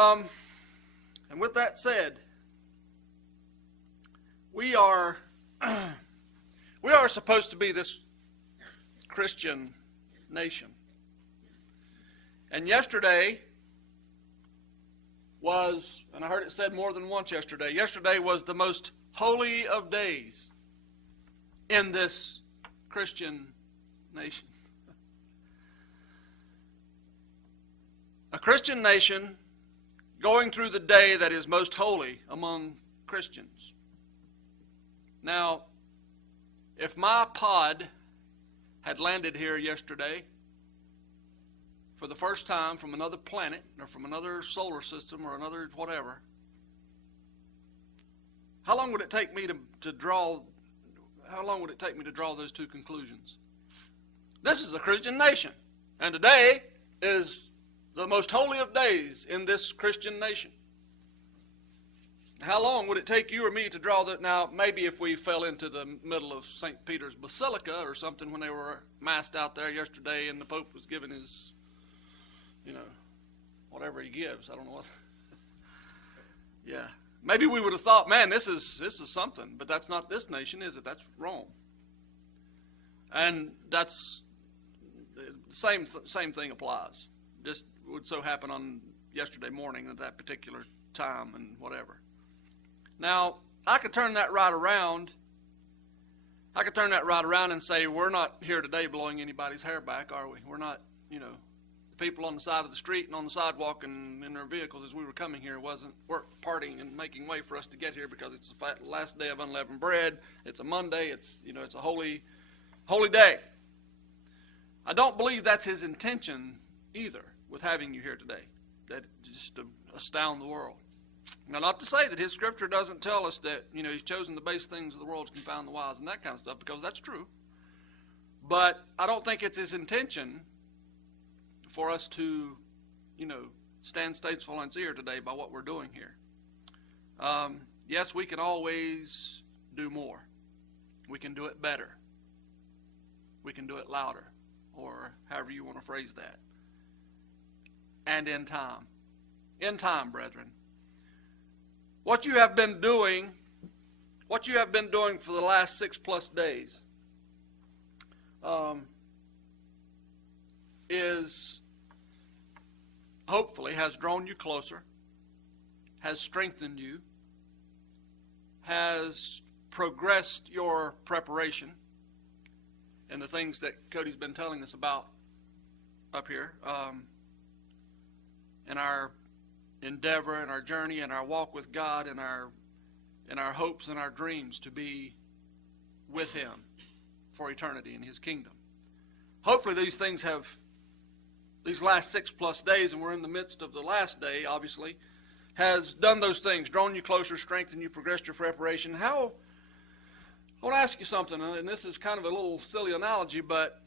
And with that said, we are supposed to be this Christian nation. And yesterday was, and I heard it said more than once yesterday was the most holy of days in this Christian nation. A Christian nation going through the day that is most holy among Christians. Now, if my pod had landed here yesterday for the first time from another planet or from another solar system or another whatever, how long would it take me to draw those two conclusions? This is a Christian nation, and today is the most holy of days in this Christian nation. How long would it take you or me to draw that? Now, maybe if we fell into the middle of St. Peter's Basilica or something when they were massed out there yesterday and the Pope was giving his, whatever he gives. I don't know what. Yeah. Maybe we would have thought, man, this is something. But that's not this nation, is it? That's Rome. And that's the same thing applies. Just would so happen on yesterday morning at that particular time and whatever. Now, I could turn that right around. I could turn that right around and say, we're not here today blowing anybody's hair back, are we? We're not, the people on the side of the street and on the sidewalk and in their vehicles as we were coming here weren't partying and making way for us to get here because it's the last day of unleavened bread. It's a Monday. It's a holy day. I don't believe that's his intention either with having you here today. That just to astound the world. Now, not to say that his scripture doesn't tell us that, he's chosen the base things of the world to confound the wise and that kind of stuff, because that's true. But I don't think it's his intention for us to, stand statesful and ear today by what we're doing here. Yes, we can always do more. We can do it better. We can do it louder, or however you want to phrase that. And in time. In time, brethren. What you have been doing for the last 6+ days is hopefully has drawn you closer, has strengthened you, has progressed your preparation and the things that Cody's been telling us about up here in our endeavor and our journey and our walk with God and our hopes and our dreams to be with Him for eternity in His kingdom. Hopefully these things these last 6+ days, and we're in the midst of the last day, obviously, has done those things, drawn you closer, strengthened you, progressed your preparation. I want to ask you something, and this is kind of a little silly analogy, but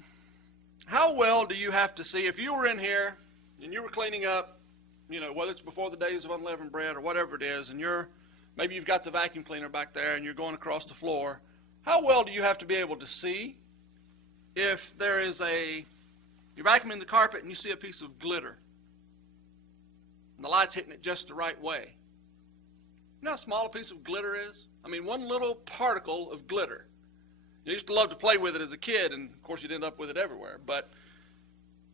how well do you have to see, if you were in here and you were cleaning up, whether it's before the days of unleavened bread or whatever it is, and maybe you've got the vacuum cleaner back there and you're going across the floor, how well do you have to be able to see if there is you're vacuuming the carpet and you see a piece of glitter and the light's hitting it just the right way? You know how small a piece of glitter is? I mean, one little particle of glitter. You used to love to play with it as a kid, and of course you'd end up with it everywhere. But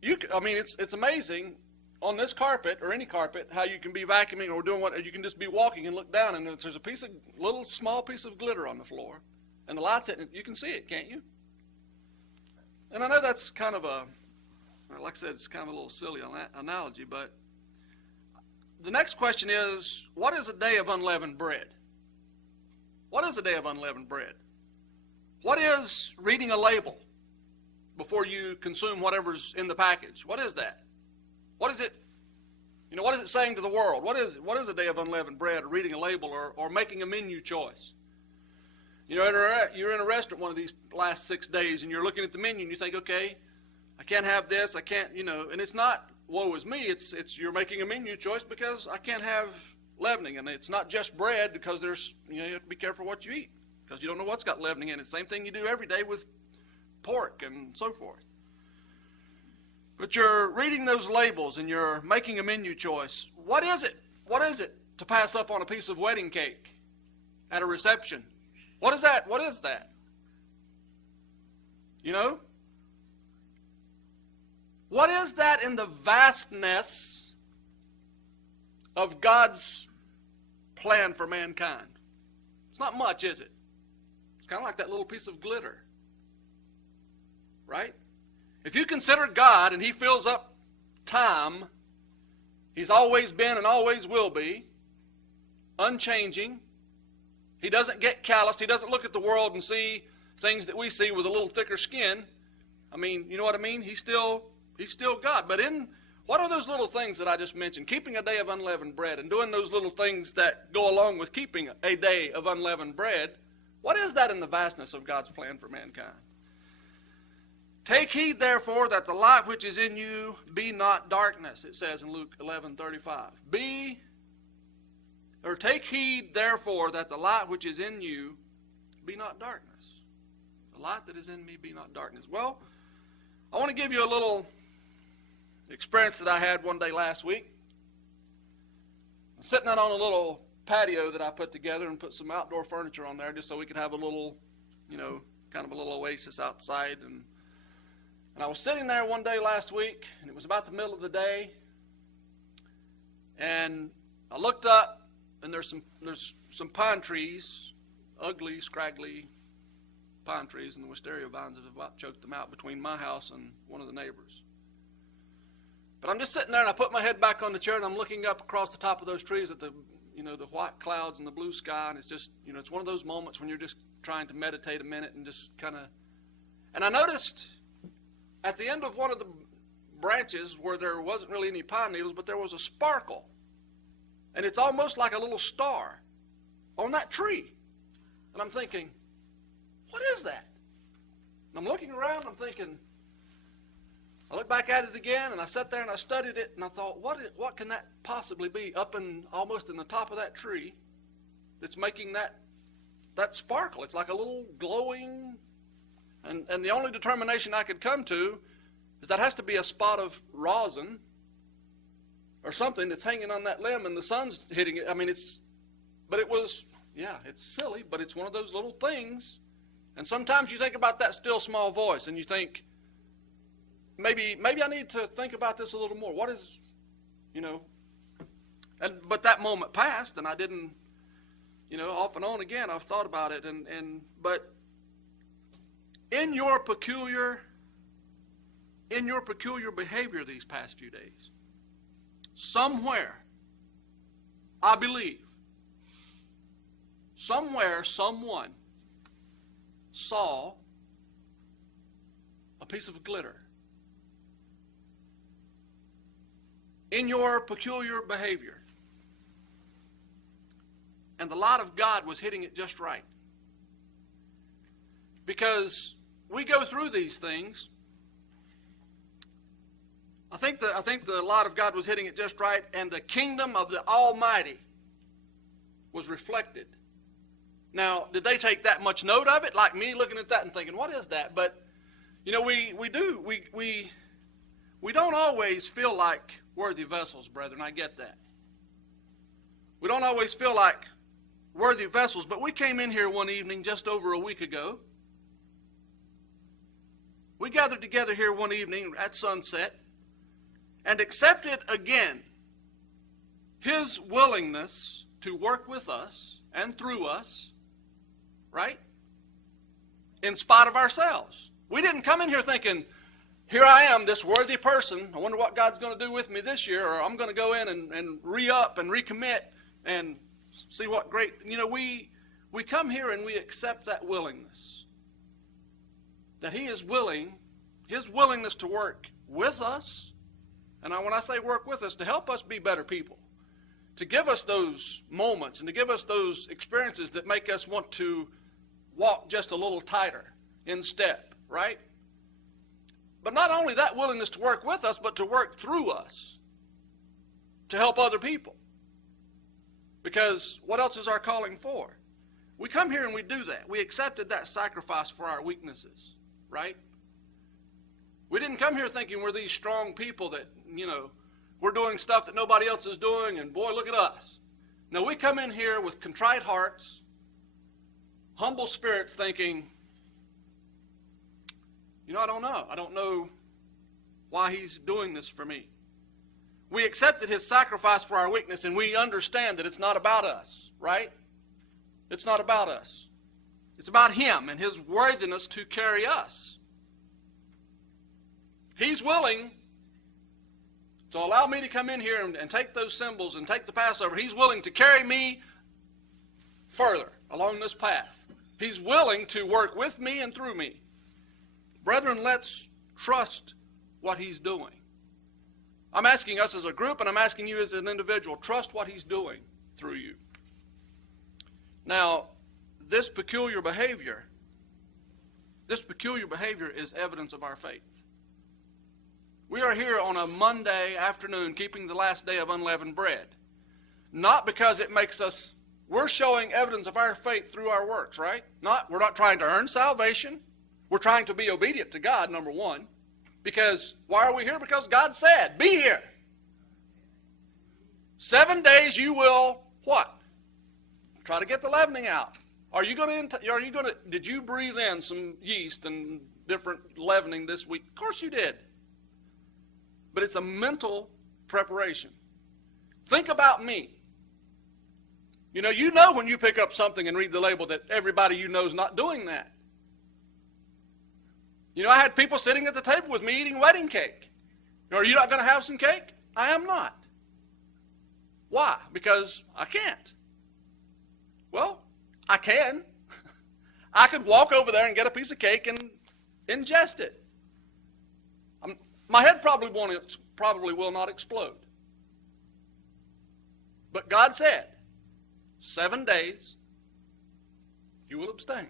it's amazing on this carpet or any carpet how you can be vacuuming or doing you can just be walking and look down and there's a small piece of glitter on the floor and the light's hitting it. You can see it, can't you? And I know that's kind of like I said, it's kind of a little silly analogy, but the next question is, what is a day of unleavened bread? What is a day of unleavened bread? What is reading a label before you consume whatever's in the package? What is that? What is it? What is it saying to the world? What is a day of unleavened bread, or reading a label, or making a menu choice? You're in a restaurant one of these last 6 days, and you're looking at the menu, and you think, okay, I can't have this, I can't, and it's not, woe is me, it's you're making a menu choice because I can't have leavening, and it's not just bread, because there's, you have to be careful what you eat, because you don't know what's got leavening in it. Same thing you do every day with pork and so forth. But you're reading those labels and you're making a menu choice. What is it? What is it to pass up on a piece of wedding cake at a reception? What is that? What is that? You know? What is that in the vastness of God's plan for mankind? It's not much, is it? It's kind of like that little piece of glitter. Right? If you consider God and He fills up time, He's always been and always will be, unchanging. He doesn't get calloused. He doesn't look at the world and see things that we see with a little thicker skin. I mean, you know what I mean? He's still God. But what are those little things that I just mentioned? Keeping a day of unleavened bread and doing those little things that go along with keeping a day of unleavened bread. What is that in the vastness of God's plan for mankind? Take heed, therefore, that the light which is in you be not darkness, it says in Luke 11:35. Take heed, therefore, that the light which is in you be not darkness. The light that is in me be not darkness. Well, I want to give you a little experience that I had one day last week. I'm sitting out on a little patio that I put together and put some outdoor furniture on there just so we could have a little, kind of a little oasis outside. And I was sitting there one day last week, and it was about the middle of the day, and I looked up, and there's some pine trees, ugly, scraggly pine trees, and the wisteria vines have about choked them out between my house and one of the neighbors. But I'm just sitting there, and I put my head back on the chair, and I'm looking up across the top of those trees at the white clouds and the blue sky, and it's just, it's one of those moments when you're just trying to meditate a minute and just kind of, and I noticed at the end of one of the branches where there wasn't really any pine needles, but there was a sparkle. And it's almost like a little star on that tree. And I'm thinking, what is that? And I'm looking around, I'm thinking, I look back at it again, and I sat there and I studied it, and I thought, what can that possibly be up in almost in the top of that tree that's making that sparkle? It's like a little glowing. And the only determination I could come to is that has to be a spot of rosin or something that's hanging on that limb and the sun's hitting it. I mean, it's silly, but it's one of those little things. And sometimes you think about that still small voice and you think, maybe I need to think about this a little more. What is, but that moment passed and I didn't, off and on again, I've thought about it but in your peculiar behavior these past few days, somewhere, I believe, someone saw a piece of glitter. In your peculiar behavior. And the light of God was hitting it just right. Because we go through these things. I think the light of God was hitting it just right, and the kingdom of the Almighty was reflected. Now, did they take that much note of it? Like me looking at that and thinking, what is that? But, we don't always feel like worthy vessels, brethren. I get that. We don't always feel like worthy vessels, but we came in here one evening just over a week ago. We gathered together here one evening at sunset and accepted again His willingness to work with us and through us, right? In spite of ourselves. We didn't come in here thinking, here I am, this worthy person. I wonder what God's going to do with me this year, or I'm going to go in and re-up and recommit and see what great... We come here and we accept that willingness. That He is willing, His willingness to work with us, and when I say work with us, to help us be better people, to give us those moments and to give us those experiences that make us want to walk just a little tighter in step, right? But not only that willingness to work with us, but to work through us, to help other people. Because what else is our calling for? We come here and we do that. We accepted that sacrifice for our weaknesses. Right? We didn't come here thinking we're these strong people that, we're doing stuff that nobody else is doing, and boy, look at us. No, we come in here with contrite hearts, humble spirits, thinking, I don't know. I don't know why he's doing this for me. We accepted his sacrifice for our weakness, and we understand that it's not about us, right? It's not about us. It's about him and his worthiness to carry us. He's willing to allow me to come in here and take those symbols and take the Passover. He's willing to carry me further along this path. He's willing to work with me and through me. Brethren, let's trust what he's doing. I'm asking us as a group, and I'm asking you as an individual, trust what he's doing through you. Now, this peculiar behavior is evidence of our faith. We are here on a Monday afternoon keeping the last day of unleavened bread. Not because it makes us, we're showing evidence of our faith through our works, right? We're not trying to earn salvation. We're trying to be obedient to God, number one. Because, why are we here? Because God said, be here. 7 days you will, what? Try to get the leavening out. Did you breathe in some yeast and different leavening this week? Of course you did. But it's a mental preparation. Think about me. You know when you pick up something and read the label that everybody you know is not doing that. I had people sitting at the table with me eating wedding cake. Are you not going to have some cake? I am not. Why? Because I can't. Well, I can. I could walk over there and get a piece of cake and ingest it. My head probably will not explode. But God said, 7 days, you will abstain.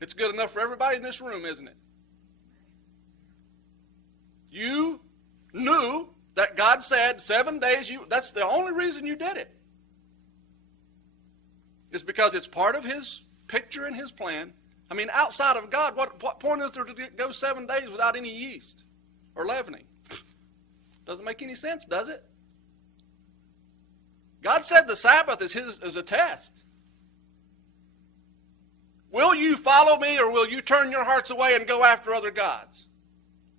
It's good enough for everybody in this room, isn't it? You knew that God said 7 days, that's the only reason you did it. It's because it's part of his picture and his plan. I mean, outside of God, what point is there to go 7 days without any yeast or leavening? Doesn't make any sense, does it? God said the Sabbath is a test. Will you follow me, or will you turn your hearts away and go after other gods?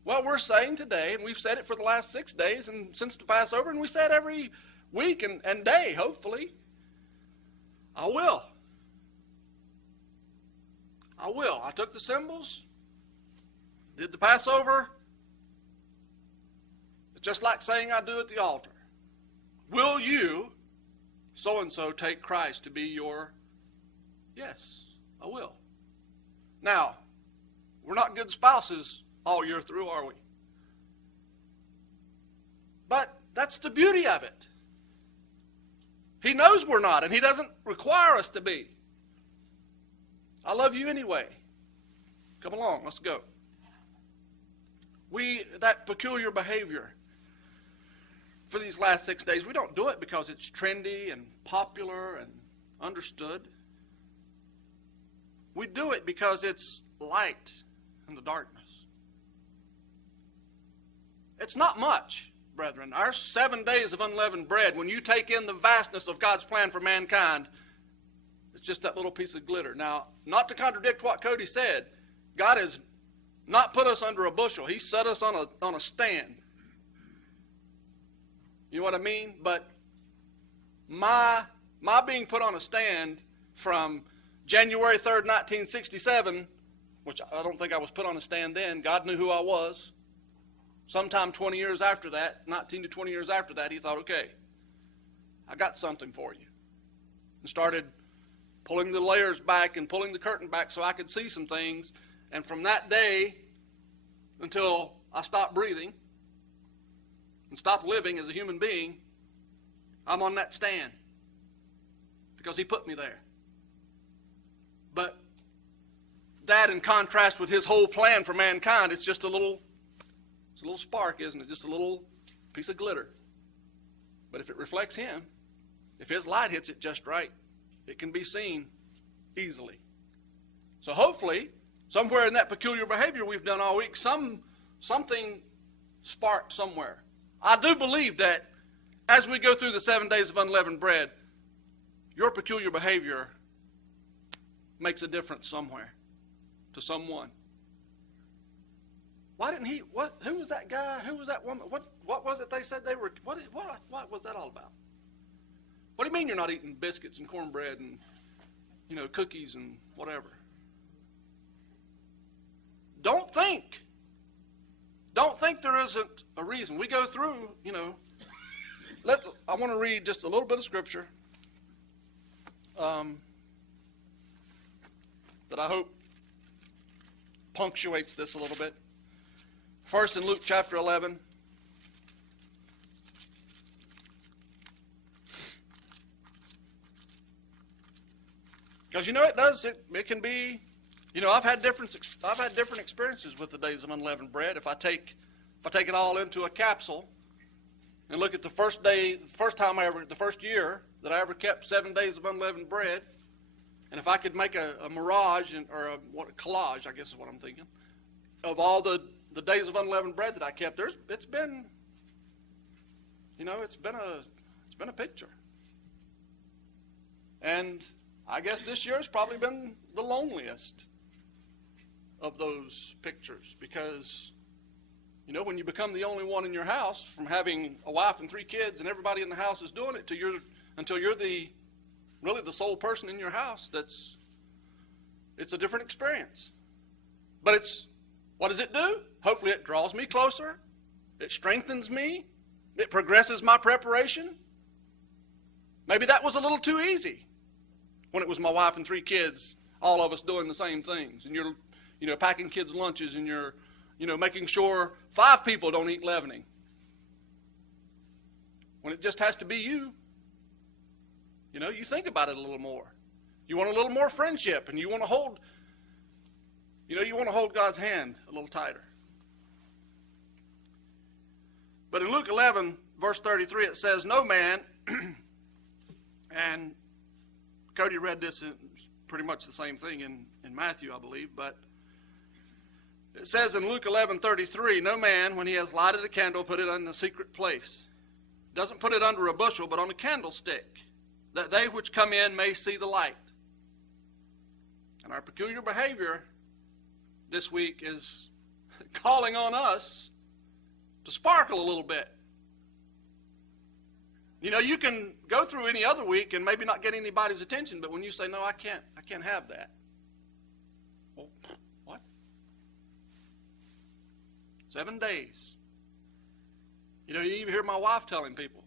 Well, we're saying today, and we've said it for the last 6 days and since the Passover, and we say it every week and day, hopefully, I will. I will. I took the symbols, did the Passover. It's just like saying I do at the altar. Will you, so-and-so, take Christ to be your? Yes, I will. Now, we're not good spouses all year through, are we? But that's the beauty of it. He knows we're not, and he doesn't require us to be. I love you anyway. Come along, let's go. That peculiar behavior for these last 6 days, we don't do it because it's trendy and popular and understood. We do it because it's light in the darkness. It's not much, brethren. Our 7 days of unleavened bread, when you take in the vastness of God's plan for mankind, it's just that little piece of glitter. Now, not to contradict what Cody said, God has not put us under a bushel. He set us on a stand. You know what I mean? But my being put on a stand from January 3rd, 1967, which I don't think I was put on a stand then. God knew who I was. Sometime 20 years after that, 19 to 20 years after that, he thought, okay, I got something for you. And started pulling the layers back and pulling the curtain back so I could see some things. And from that day until I stopped breathing and stopped living as a human being, I'm on that stand because he put me there. But that, in contrast with his whole plan for mankind, it's just a little spark, isn't it? Just a little piece of glitter. But if it reflects him, if his light hits it just right, it can be seen easily. So hopefully, somewhere in that peculiar behavior we've done all week, something sparked somewhere. I do believe that as we go through the 7 days of unleavened bread, your peculiar behavior makes a difference somewhere to someone. Why didn't he? What? Who was that guy? Who was that woman? What was it they said they were? What was that all about? What do you mean you're not eating biscuits and cornbread and cookies and whatever? Don't think there isn't a reason. We go through, I want to read just a little bit of scripture that I hope punctuates this a little bit. First in Luke chapter 11. Because it can be, I've had different experiences with the days of unleavened bread. If I take it all into a capsule and look at the first year that I ever kept 7 days of unleavened bread, and if I could make a mirage or a collage, I guess is what I'm thinking, of all the days of unleavened bread that I kept, it's been a picture. And I guess this year has probably been the loneliest of those pictures, because when you become the only one in your house, from having a wife and 3 kids and everybody in the house is doing it until you're really the sole person in your house, it's a different experience. But what does it do? Hopefully it draws me closer. It strengthens me. It progresses my preparation. Maybe that was a little too easy when it was my wife and 3 kids, all of us doing the same things. And you're packing kids' lunches, and you're making sure 5 people don't eat leavening. When it just has to be you, you think about it a little more. You want a little more friendship, and you want to hold God's hand a little tighter. But in Luke 11, verse 33, it says, "No man," and Cody read this in pretty much the same thing in Matthew, I believe, but it says in Luke 11:33, "No man, when he has lighted a candle, put it in a secret place. Doesn't put it under a bushel, but on a candlestick, that they which come in may see the light." And our peculiar behavior this week is calling on us to sparkle a little bit. You can go through any other week and maybe not get anybody's attention, but when you say, "No, I can't have that." Well, what? 7 days. You even hear my wife telling people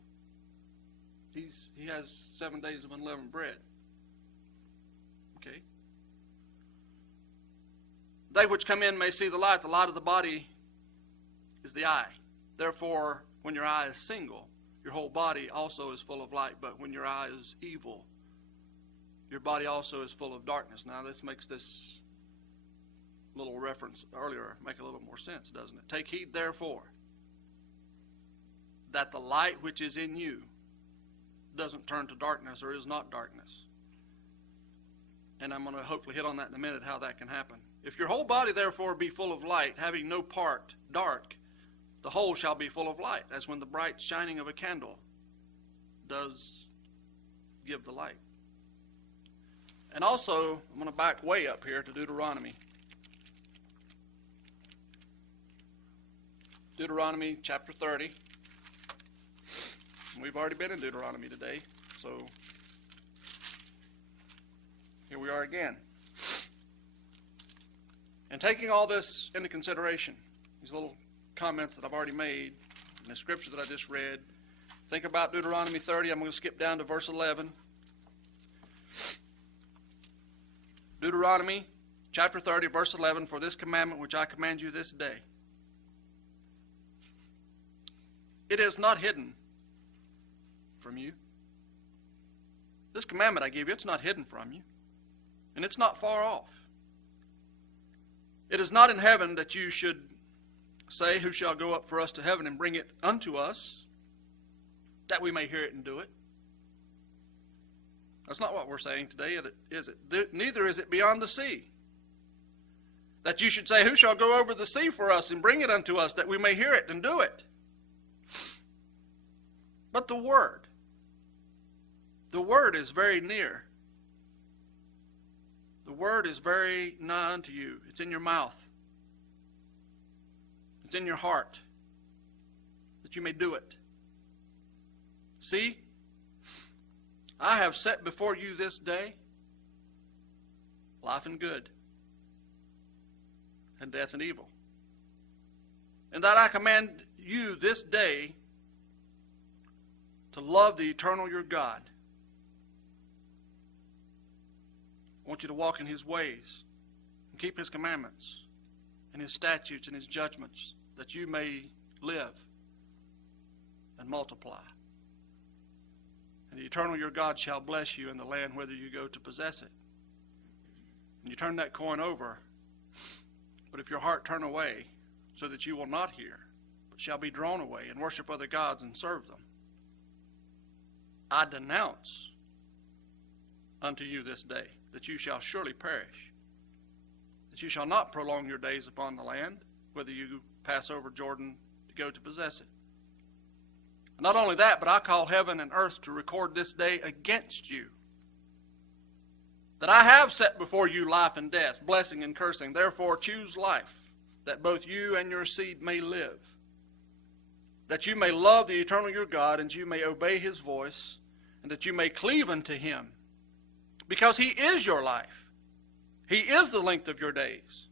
he has 7 days of unleavened bread. Okay. "They which come in may see the light. The light of the body is the eye. Therefore, when your eye is single, your whole body also is full of light. But when your eye is evil, your body also is full of darkness." Now, this makes this little reference earlier make a little more sense, doesn't it? "Take heed, therefore, that the light which is in you doesn't turn to darkness, or is not darkness." And I'm going to hopefully hit on that in a minute, how that can happen. "If your whole body, therefore, be full of light, having no part dark, the whole shall be full of light, as when the bright shining of a candle does give the light." And also, I'm going to back way up here to Deuteronomy. Deuteronomy chapter 30. We've already been in Deuteronomy today, so here we are again. And taking all this into consideration, these little comments that I've already made, and the scripture that I just read, think about Deuteronomy 30. I'm going to skip down to verse 11. Deuteronomy chapter 30, verse 11, "For this commandment which I command you this day, it is not hidden from you." This commandment I give you, it's not hidden from you, and it's not far off. "It is not in heaven, that you should say, Who shall go up for us to heaven and bring it unto us, that we may hear it and do it?" That's not what we're saying today, is it? "Neither is it beyond the sea. That you should say, who shall go over the sea for us and bring it unto us, that we may hear it and do it? But the Word is very near. The Word is very nigh unto you. It's in your mouth. It's in your heart, that you may do it. See, I have set before you this day life and good, and death and evil. And that I command you this day to love the eternal your God. I want you to walk in His ways and keep His commandments and His statutes and His judgments, that you may live and multiply. And the eternal your God shall bless you in the land whither you go to possess it. And you turn that coin over, but if your heart turn away, so that you will not hear, but shall be drawn away and worship other gods and serve them, I denounce unto you this day that you shall surely perish, that you shall not prolong your days upon the land, whether you pass over Jordan to go to possess it. Not only that, but I call heaven and earth to record this day against you, that I have set before you life and death, blessing and cursing. Therefore choose life, that both you and your seed may live, that you may love the eternal your God, and you may obey His voice, and that you may cleave unto Him, because He is your life. He is the length of your days,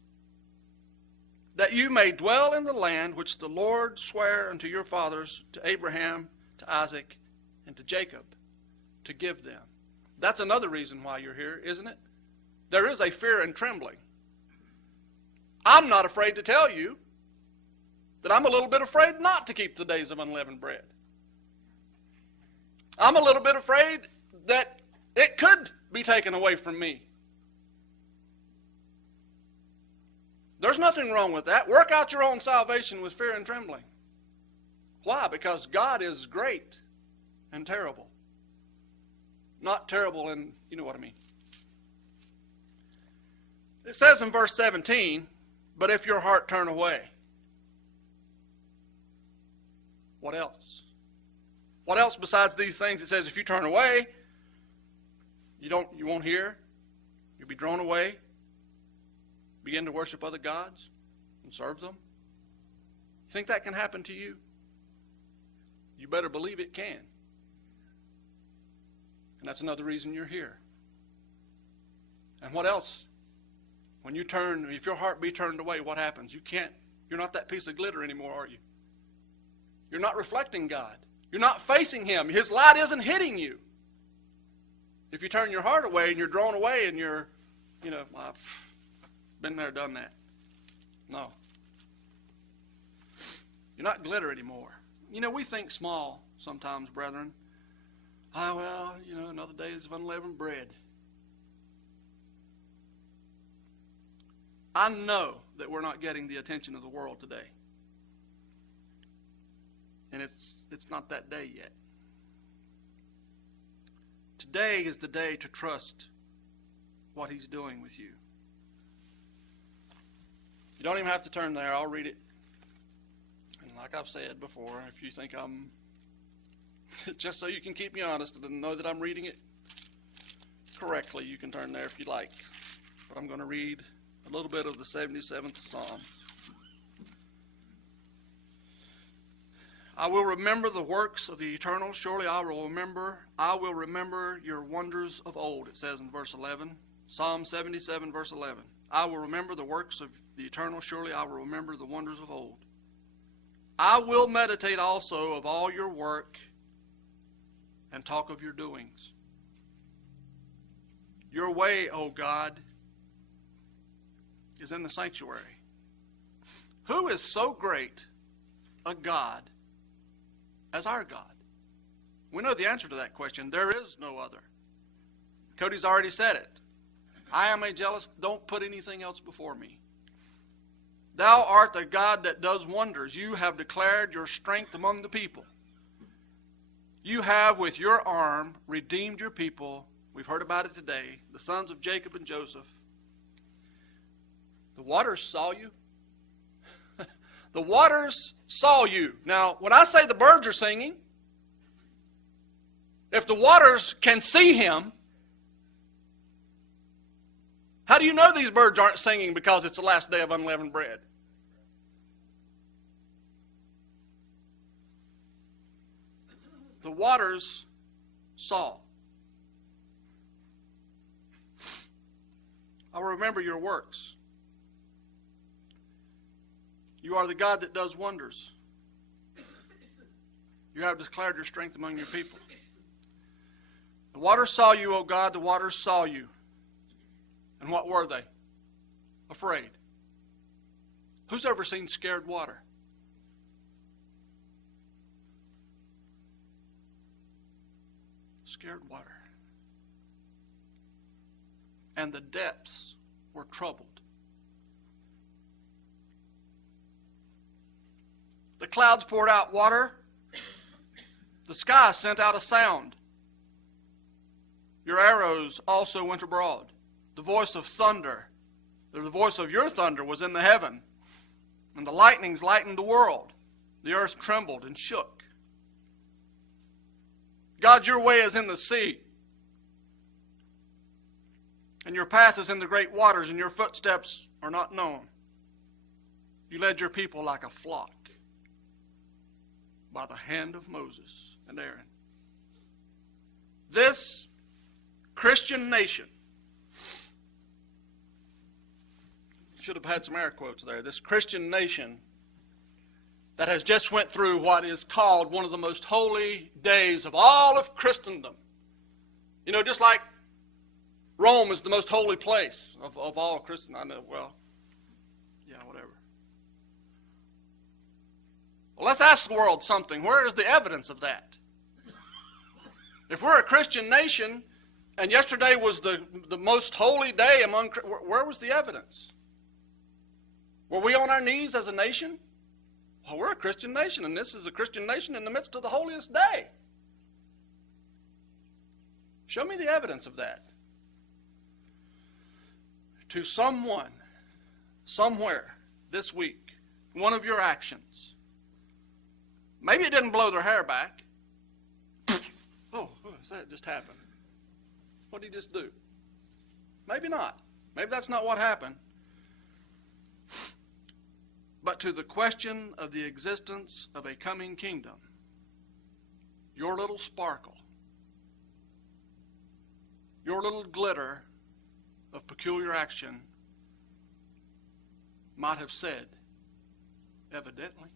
that you may dwell in the land which the Lord sware unto your fathers, to Abraham, to Isaac, and to Jacob, to give them. That's another reason why you're here, isn't it? There is a fear and trembling. I'm not afraid to tell you that I'm a little bit afraid not to keep the days of unleavened bread. I'm a little bit afraid that it could be taken away from me. There's nothing wrong with that. Work out your own salvation with fear and trembling. Why? Because God is great and terrible. Not terrible, and you know what I mean. It says in verse 17, but if your heart turn away. What else? What else besides these things? It says if you turn away, you won't hear, you'll be drawn away, begin to worship other gods and serve them. You think that can happen to you? You better believe it can. And that's another reason you're here. And what else? When you turn, if your heart be turned away, what happens? You're not that piece of glitter anymore, are you? You're not reflecting God. You're not facing Him. His light isn't hitting you. If you turn your heart away and you're drawn away and you're, I've been there, done that. No. You're not glitter anymore. We think small sometimes, brethren. Another day of unleavened bread. I know that we're not getting the attention of the world today. And it's not that day yet. Today is the day to trust what He's doing with you. You don't even have to turn there. I'll read it. And like I've said before, if you think I'm just so you can keep me honest and know that I'm reading it correctly, you can turn there if you like. But I'm going to read a little bit of the 77th Psalm. I will remember the works of the eternal. Surely I will remember your wonders of old, it says in verse 11. Psalm 77, verse 11. I will remember the works of the eternal. Surely I will remember the wonders of old. I will meditate also of all your work and talk of your doings. Your way, O God, is in the sanctuary. Who is so great a God as our God? We know the answer to that question. There is no other. Cody's already said it. I am a jealous, don't put anything else before me. Thou art the God that does wonders. You have declared your strength among the people. You have with your arm redeemed your people. We've heard about it today. The sons of Jacob and Joseph. The waters saw you. The waters saw you. Now, when I say the birds are singing, if the waters can see him, how do you know these birds aren't singing because it's the last day of unleavened bread? The waters saw. I will remember your works. You are the God that does wonders. You have declared your strength among your people. The waters saw you, O God, the waters saw you. And what were they? Afraid. Who's ever seen scared water? Scared water. And the depths were troubled. The clouds poured out water. The sky sent out a sound. Your arrows also went abroad. The voice of thunder, the voice of your thunder was in the heaven, and the lightnings lightened the world. The earth trembled and shook. God, your way is in the sea, and your path is in the great waters, and your footsteps are not known. You led your people like a flock by the hand of Moses and Aaron. This Christian nation, should have had some air quotes there, this Christian nation that has just went through what is called one of the most holy days of all of Christendom. You know, just like Rome is the most holy place of all Christendom. I know, well, yeah, whatever. Well, let's ask the world something. Where is the evidence of that? If we're a Christian nation, and yesterday was the most holy day among, where was the evidence? Were we on our knees as a nation? Well, we're a Christian nation, and this is a Christian nation in the midst of the holiest day. Show me the evidence of that. To someone, somewhere, this week, one of your actions, maybe it didn't blow their hair back. Oh, that just happened. What did he just do? Maybe not. Maybe that's not what happened. But to the question of the existence of a coming kingdom, your little sparkle, your little glitter of peculiar action might have said, evidently,